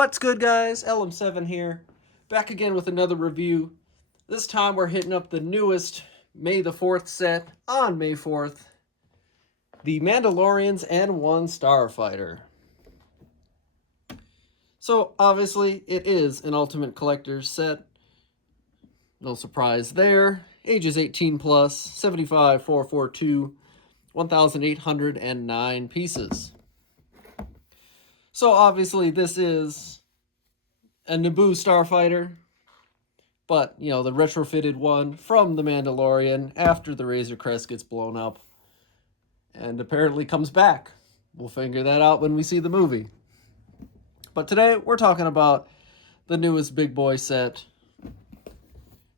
What's good, guys? LM7 here, back again with another review. This time we're hitting up the newest May the 4th set on May 4th, the Mandalorian's N-1 Starfighter. So, obviously, it is an Ultimate Collector's set. No surprise there. Ages 18 plus, 75,442, 1,809 pieces. So, obviously, this is a Naboo Starfighter, but, you know, the retrofitted one from the Mandalorian after the Razor Crest gets blown up and apparently comes back. We'll figure that out when we see the movie. But today we're talking about the newest big boy set.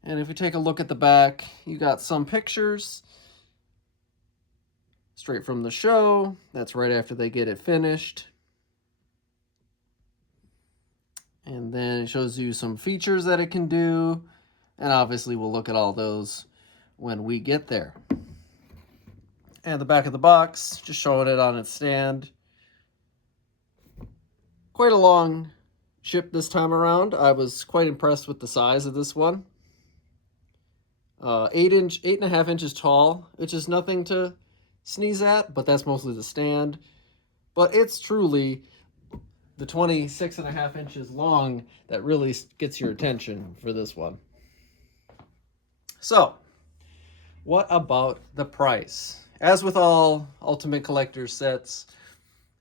And if you take a look at the back, you got some pictures straight from the show. That's right after they get it finished. And then it shows you some features that it can do. And obviously we'll look at all those when we get there. And the back of the box, just showing it on its stand. Quite a long ship this time around. I was quite impressed with the size of this one. 8.5 inches tall, which is nothing to sneeze at, but that's mostly the stand. But it's truly the 26.5 inches long that really gets your attention for this one. So, what about the price? As with all Ultimate Collector sets,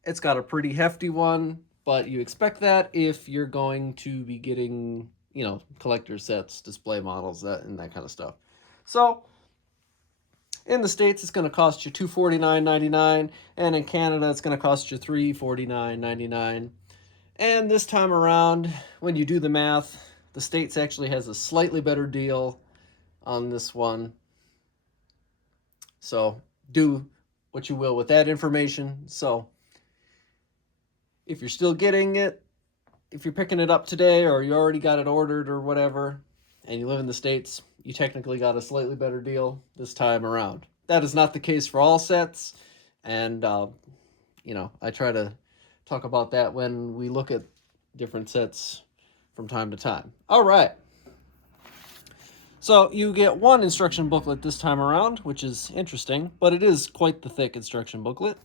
it's got a pretty hefty one, but you expect that if you're going to be getting, you know, collector sets, display models, and that kind of stuff. So, in the States, it's going to cost you $249.99, and in Canada, it's going to cost you $349.99. And this time around, when you do the math, the States actually has a slightly better deal on this one. So do what you will with that information. So if you're still getting it, if you're picking it up today or you already got it ordered or whatever, and you live in the States, you technically got a slightly better deal this time around. That is not the case for all sets. And, you know, I try to talk about that when we look at different sets from time to time. All right. So you get one instruction booklet this time around, which is interesting, but it is quite the thick instruction booklet.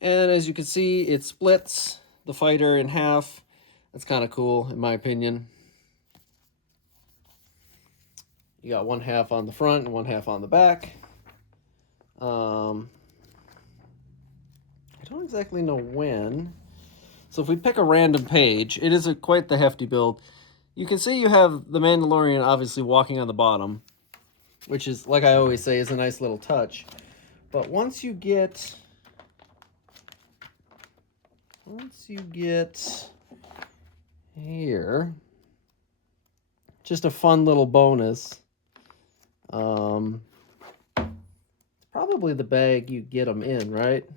And as you can see, it splits the fighter in half. That's kind of cool, in my opinion. You got one half on the front and one half on the back. I don't exactly know when. So if we pick a random page, it is quite the hefty build. You can see you have the Mandalorian obviously walking on the bottom, which is, like I always say, is a nice little touch. But once you get here, just a fun little bonus. Probably the bag you get them in, right?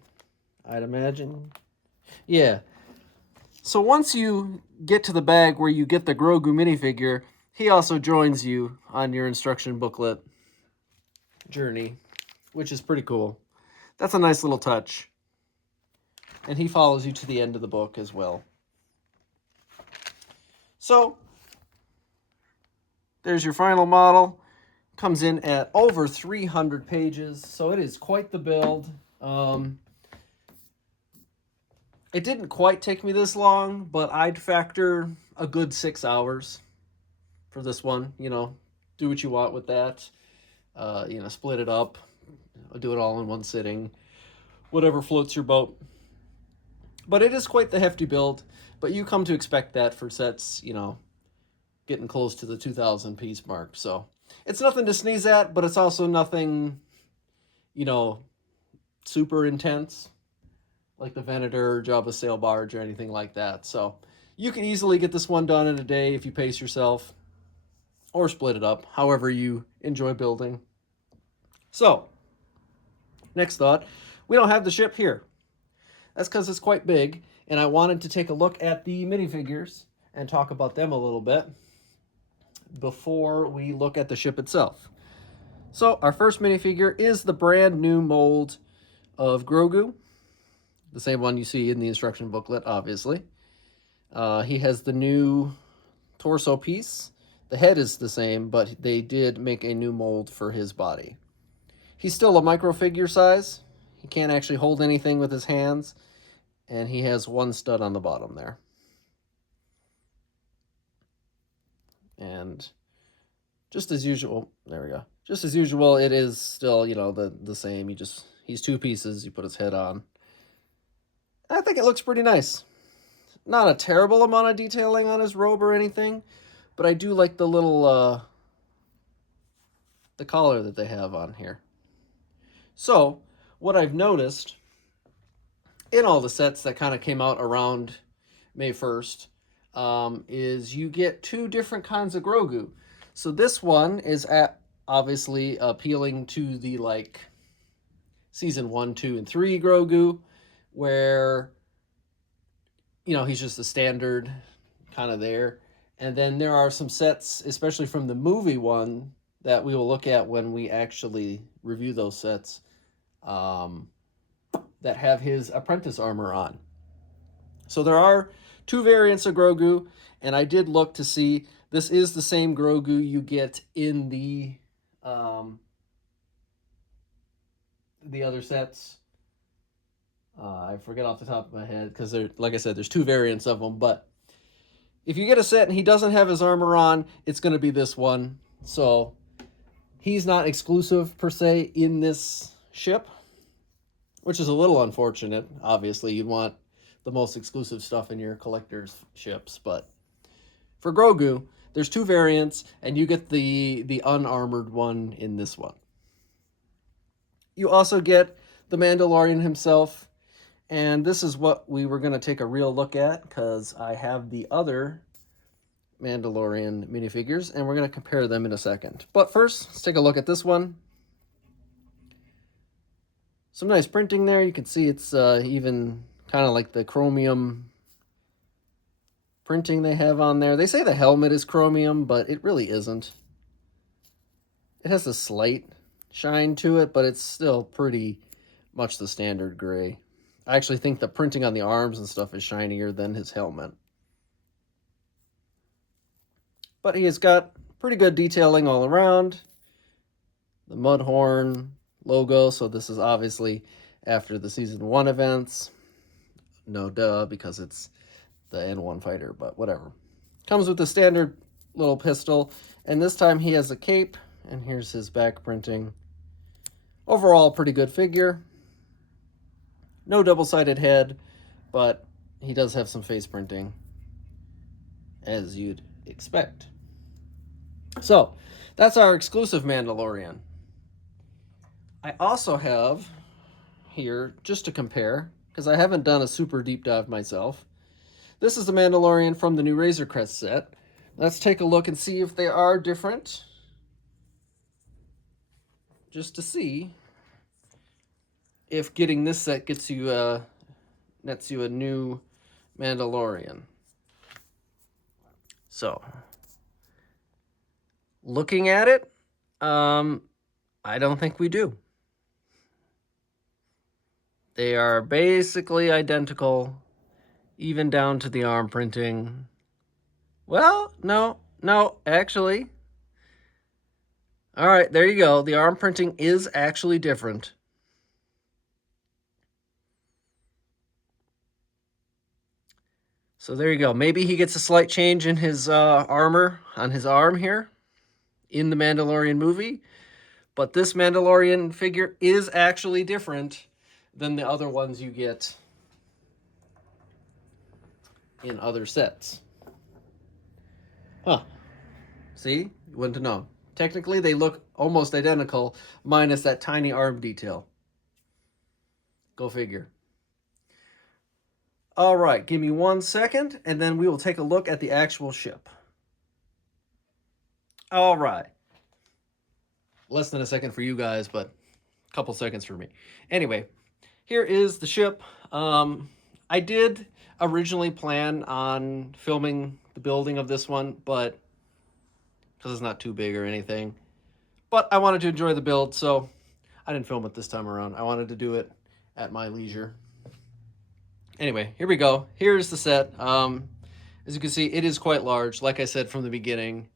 I'd imagine. Yeah. So once you get to the bag where you get the Grogu minifigure, he also joins you on your instruction booklet journey, which is pretty cool. That's a nice little touch. And he follows you to the end of the book as well. So, there's your final model. Comes in at over 300 pages, so it is quite the build. It didn't quite take me this long, but I'd factor a good 6 hours for this one. You know, do what you want with that. You know, split it up. Do it all in one sitting. Whatever floats your boat. But it is quite the hefty build, but you come to expect that for sets, you know, getting close to the 2,000 piece mark. So it's nothing to sneeze at, but it's also nothing, you know, super intense, like the Venator or Jabba Sail Barge or anything like that. So you can easily get this one done in a day if you pace yourself, or split it up, however you enjoy building. So, next thought, we don't have the ship here. That's because it's quite big, and I wanted to take a look at the minifigures and talk about them a little bit before we look at the ship itself. So our first minifigure is the brand new mold of Grogu. The same one you see in the instruction booklet, obviously. He has the new torso piece. The head is the same, but they did make a new mold for his body. He's still a micro figure size. He can't actually hold anything with his hands, and he has one stud on the bottom there. And just as usual, there we go. Just as usual, it is still, the same. He's two pieces. You put his head on. I think it looks pretty nice. Not a terrible amount of detailing on his robe or anything, but I do like the little the collar that they have on here. So, what I've noticed in all the sets that kind of came out around May 1st is you get two different kinds of Grogu. So this one is obviously appealing to the season 1, 2, and 3 Grogu, where he's just a standard kind of there. And then there are some sets, especially from the movie one, that we will look at when we actually review those sets, that have his apprentice armor on. So there are two variants of Grogu, and I did look to see this is the same Grogu you get in the other sets. I forget off the top of my head because like I said, there's two variants of them. But if you get a set and he doesn't have his armor on, it's going to be this one. So he's not exclusive per se in this ship, which is a little unfortunate. Obviously, you'd want the most exclusive stuff in your collector's ships, but for Grogu, there's two variants, and you get the unarmored one in this one. You also get the Mandalorian himself, and this is what we were going to take a real look at, because I have the other Mandalorian minifigures, and we're going to compare them in a second. But first, let's take a look at this one. Some nice printing there. You can see it's even kind of like the chromium printing they have on there. They say the helmet is chromium, but it really isn't. It has a slight shine to it, but it's still pretty much the standard gray. I actually think the printing on the arms and stuff is shinier than his helmet. But he has got pretty good detailing all around. The Mudhorn logo, so this is obviously after the Season 1 events. No duh, because it's the N-1 fighter, but whatever. Comes with the standard little pistol, and this time he has a cape, and here's his back printing. Overall, pretty good figure. No double-sided head, but he does have some face printing, as you'd expect. So, that's our exclusive Mandalorian. I also have here, just to compare, because I haven't done a super deep dive myself, this is the Mandalorian from the new Razor Crest set. Let's take a look and see if they are different, just to see if getting this set gets you nets you a new Mandalorian. So, looking at it, I don't think we do. They are basically identical, even down to the arm printing. Well, no, actually. All right, there you go. The arm printing is actually different. So there you go. Maybe he gets a slight change in his armor on his arm here in the Mandalorian movie. But this Mandalorian figure is actually different than the other ones you get in other sets. Huh. See? You wouldn't have known. Technically, they look almost identical, minus that tiny arm detail. Go figure. All right, give me 1 second, and then we will take a look at the actual ship. All right. Less than a second for you guys, but a couple seconds for me. Anyway, here is the ship. I did originally plan on filming the building of this one, but because it's not too big or anything. But I wanted to enjoy the build, so I didn't film it this time around. I wanted to do it at my leisure. Anyway, here we go. Here's the set. As you can see, it is quite large. Like I said from the beginning,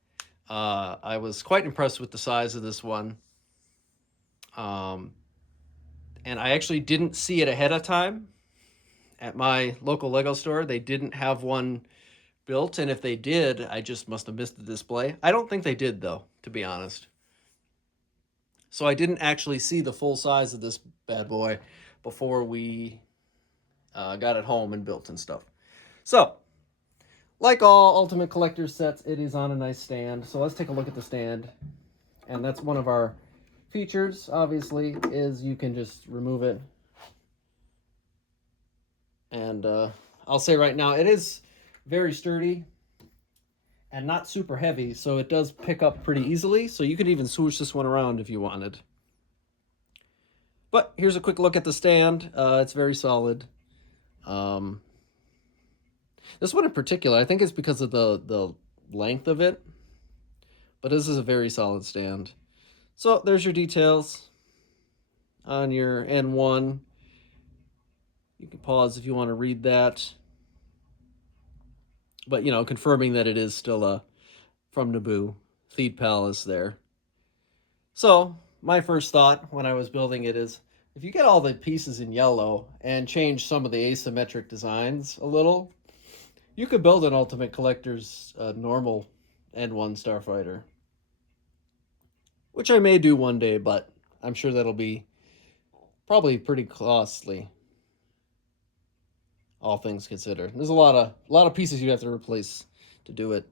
I was quite impressed with the size of this one. Um, and I actually didn't see it ahead of time at my local Lego store. They didn't have one built, and if they did, I just must have missed the display. I don't think they did, though, to be honest. So I didn't actually see the full size of this bad boy before we got it home and built and stuff. So, like all Ultimate Collector sets, it is on a nice stand. So let's take a look at the stand. And that's one of our features, obviously, is you can just remove it. And I'll say right now, it is very sturdy and not super heavy, so it does pick up pretty easily. So you could even swoosh this one around if you wanted. But here's a quick look at the stand. It's very solid. This one in particular, I think it's because of the length of it. But this is a very solid stand. So there's your details on your N-1. You can pause if you want to read that. But, you know, confirming that it is still from Naboo. Theed Palace there. So, my first thought when I was building it is, if you get all the pieces in yellow and change some of the asymmetric designs a little, you could build an Ultimate Collector's normal N-1 Starfighter. Which I may do one day, but I'm sure that'll be probably pretty costly, all things considered. There's a lot of pieces you have to replace to do it.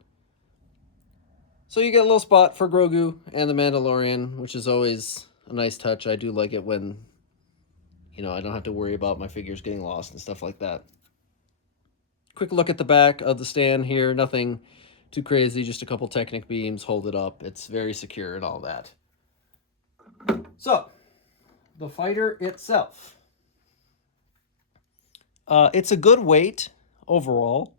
So you get a little spot for Grogu and the Mandalorian, which is always a nice touch. I do like it when, you know, I don't have to worry about my figures getting lost and stuff like that. Quick look at the back of the stand here. Nothing too crazy, just a couple Technic beams hold it up. It's very secure and all that. So, the fighter itself. It's a good weight overall,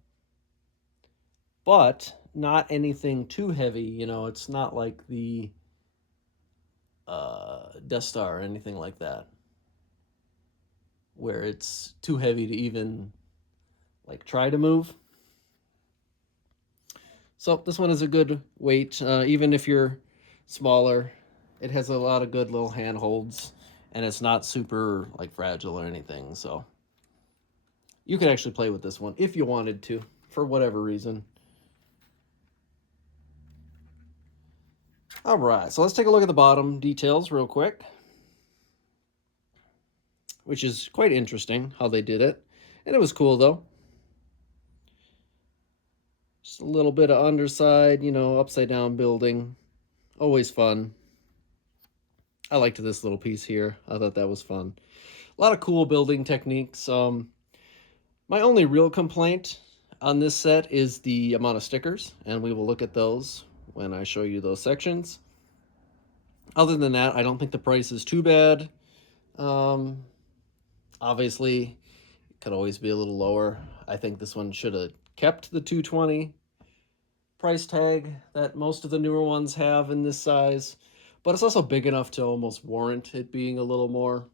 but not anything too heavy. You know, it's not like the Death Star or anything like that, where it's too heavy to even like try to move. So this one is a good weight, even if you're smaller. It has a lot of good little handholds, and it's not super like fragile or anything. So you could actually play with this one if you wanted to, for whatever reason. All right, so let's take a look at the bottom details real quick, which is quite interesting how they did it. And it was cool, though. Just a little bit of underside, you know, upside down building. Always fun. I liked this little piece here. I thought that was fun. A lot of cool building techniques. My only real complaint on this set is the amount of stickers, and we will look at those when I show you those sections. Other than that, I don't think the price is too bad. Obviously, it could always be a little lower. I think this one should have kept the $220 price tag that most of the newer ones have in this size, but it's also big enough to almost warrant it being a little more,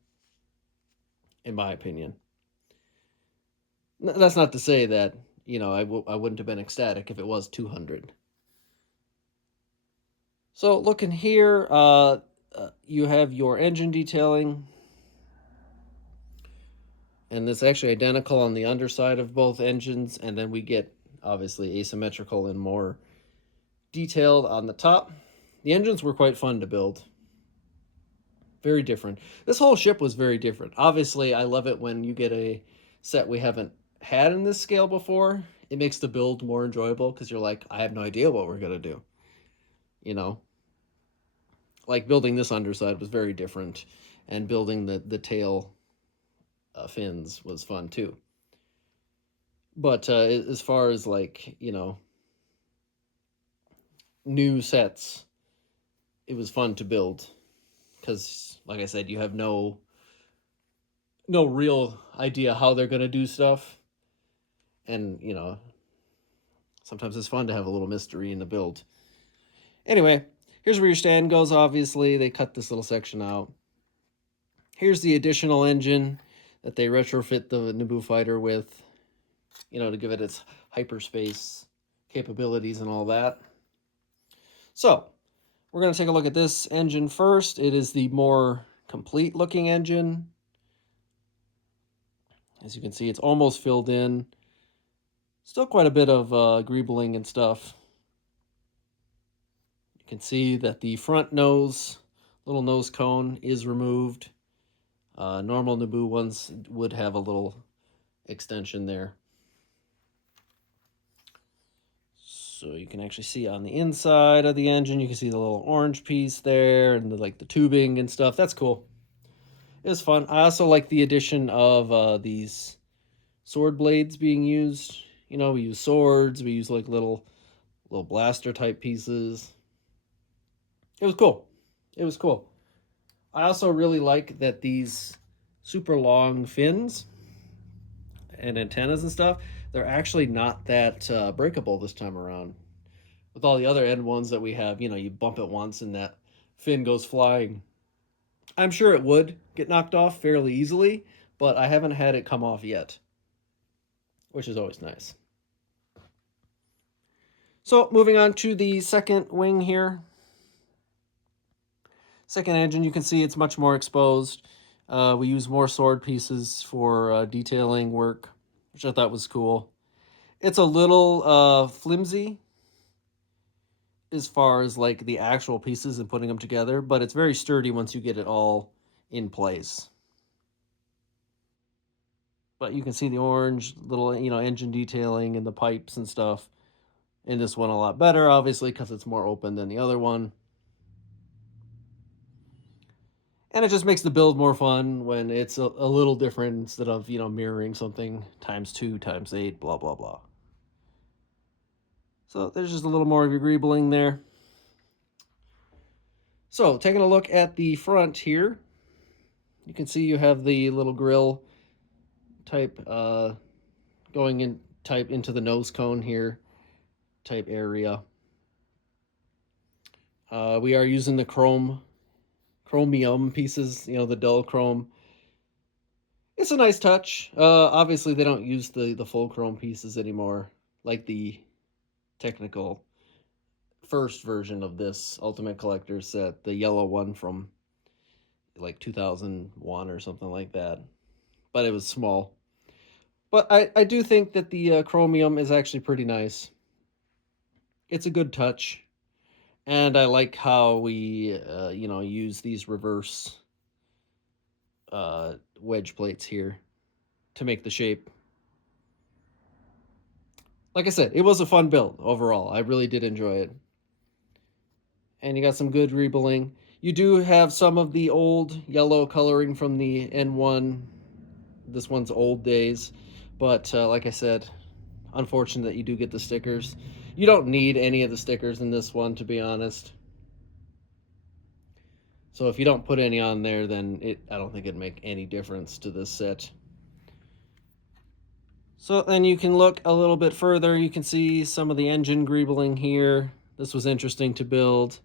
in my opinion. That's not to say that, you know, I wouldn't have been ecstatic if it was $200. So looking here, you have your engine detailing, and it's actually identical on the underside of both engines, and then we get obviously asymmetrical and more detailed on the top. The engines were quite fun to build. Very different. This whole ship was very different. Obviously, I love it when you get a set we haven't had in this scale before. It makes the build more enjoyable because you're like, I have no idea what we're going to do. You know? Like building this underside was very different, and building the tail fins was fun too. But as far as like, you know, new sets, it was fun to build because, like I said, you have no real idea how they're going to do stuff. And, you know, sometimes it's fun to have a little mystery in the build. Anyway, here's where your stand goes, obviously. They cut this little section out. Here's the additional engine that they retrofit the Naboo fighter with. to give it its hyperspace capabilities and all that. So, we're going to take a look at this engine first. It is the more complete looking engine. As you can see, it's almost filled in. Still quite a bit of greebling and stuff. You can see that the front nose, little nose cone, is removed. Normal Naboo ones would have a little extension there. So you can actually see on the inside of the engine, you can see the little orange piece there and the tubing and stuff. That's cool. It was fun. I also like the addition of these sword blades being used. We use swords. We use like little blaster type pieces. It was cool. It was cool. I also really like that these super long fins and antennas and stuff, they're actually not that breakable this time around. With all the other N-1s that we have, you bump it once and that fin goes flying. I'm sure it would get knocked off fairly easily, but I haven't had it come off yet, which is always nice. So moving on to the second wing here. Second engine, you can see it's much more exposed. We use more sword pieces for detailing work, which I thought was cool. It's a little flimsy as far as like the actual pieces and putting them together, but it's very sturdy once you get it all in place. But you can see the orange little, engine detailing and the pipes and stuff in this one a lot better, obviously, because it's more open than the other one. And it just makes the build more fun when it's a little different instead of, mirroring something times 2, times 8, blah, blah, blah. So there's just a little more of your greebling there. So taking a look at the front here, you can see you have the little grill type going in type into the nose cone here type area. We are using the chromium pieces, the dull chrome. It's a nice touch. Obviously, they don't use the full chrome pieces anymore, like the technical first version of this Ultimate Collector set, the yellow one from like 2001 or something like that. But it was small. But I do think that the chromium is actually pretty nice. It's a good touch. And I like how we, use these reverse wedge plates here to make the shape. Like I said, it was a fun build overall. I really did enjoy it. And you got some good rebuilding. You do have some of the old yellow coloring from the N-1. This one's old days. But like I said, unfortunate that you do get the stickers. You don't need any of the stickers in this one, to be honest. So if you don't put any on there, then I don't think it'd make any difference to this set. So then you can look a little bit further. You can see some of the engine greebling here. This was interesting to build.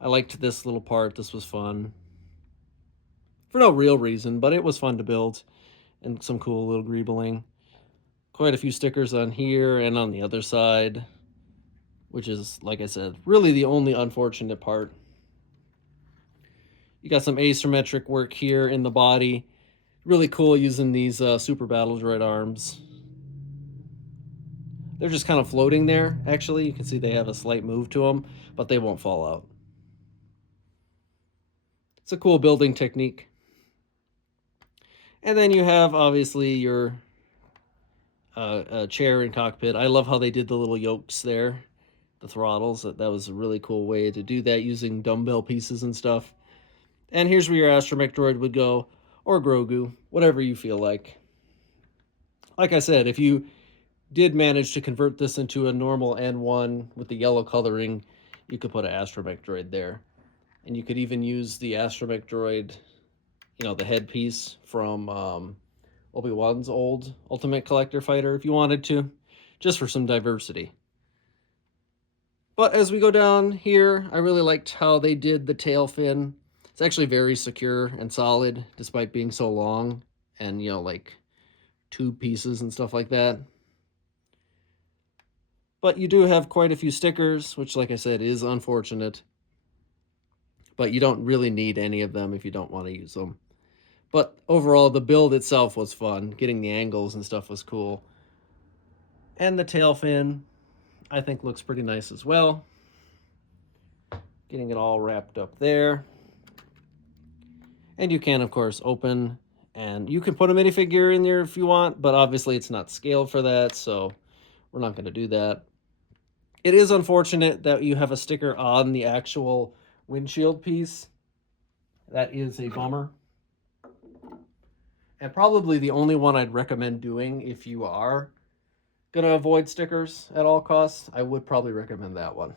I liked this little part. This was fun. For no real reason, but it was fun to build. And some cool little greebling. Quite a few stickers on here and on the other side, which is, like I said, really the only unfortunate part. You got some asymmetric work here in the body. Really cool using these Super Battle Droid arms. They're just kind of floating there, actually. You can see they have a slight move to them, but they won't fall out. It's a cool building technique. And then you have, obviously, your chair and cockpit. I love how they did the little yokes there, the throttles. That was a really cool way to do that using dumbbell pieces and stuff. And here's where your astromech droid would go, or Grogu, whatever you feel like. Like I said, if you did manage to convert this into a normal N-1 with the yellow coloring, you could put an astromech droid there. And you could even use the astromech droid, the headpiece from Obi-Wan's old Ultimate Collector fighter if you wanted to, just for some diversity. But as we go down here, I really liked how they did the tail fin. It's actually very secure and solid, despite being so long and, like tube pieces and stuff like that. But you do have quite a few stickers, which, like I said, is unfortunate. But you don't really need any of them if you don't want to use them. But overall, the build itself was fun. Getting the angles and stuff was cool. And the tail fin, I think, looks pretty nice as well. Getting it all wrapped up there. And you can, of course, open, and you can put a minifigure in there if you want, but obviously it's not scaled for that, so we're not going to do that. It is unfortunate that you have a sticker on the actual windshield piece. That is a bummer. And probably the only one I'd recommend doing if you are going to avoid stickers at all costs. I would probably recommend that one.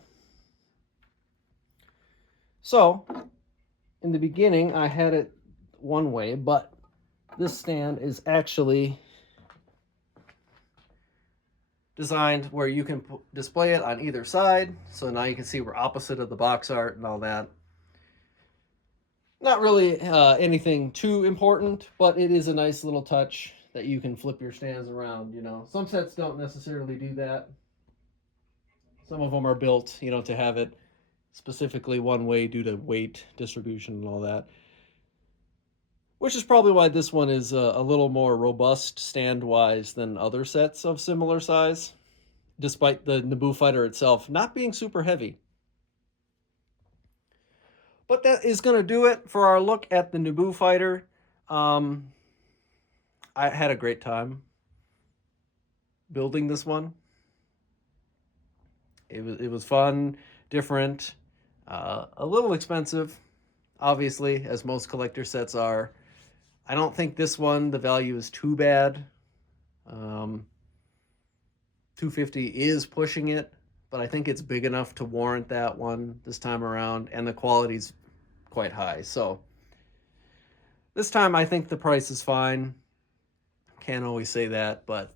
So, in the beginning, I had it one way, but this stand is actually designed where you can display it on either side. So now you can see we're opposite of the box art and all that. Not really anything too important, but it is a nice little touch that you can flip your stands around, you know. Some sets don't necessarily do that. Some of them are built, you know, to have it specifically one way due to weight distribution and all that. Which is probably why this one is a little more robust stand-wise than other sets of similar size, despite the Naboo fighter itself not being super heavy. But that is going to do it for our look at the Naboo fighter. I had a great time building this one. It was fun, different, a little expensive, obviously, as most collector sets are. I don't think this one, the value is too bad. $250 is pushing it, but I think it's big enough to warrant that one this time around, and the quality's quite high. So this time I think the price is fine. Can't always say that, but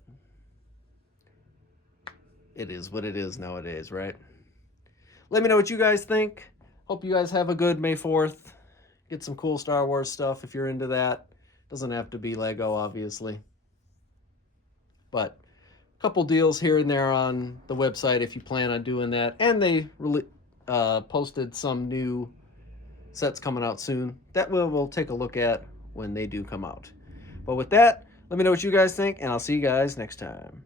it is what it is nowadays, right? Let me know what you guys think. Hope you guys have a good May 4th. Get some cool Star Wars stuff if you're into that. Doesn't have to be Lego, obviously. But a couple deals here and there on the website if you plan on doing that. And they posted some new sets coming out soon that we'll take a look at when they do come out. But with that, let me know what you guys think, and I'll see you guys next time.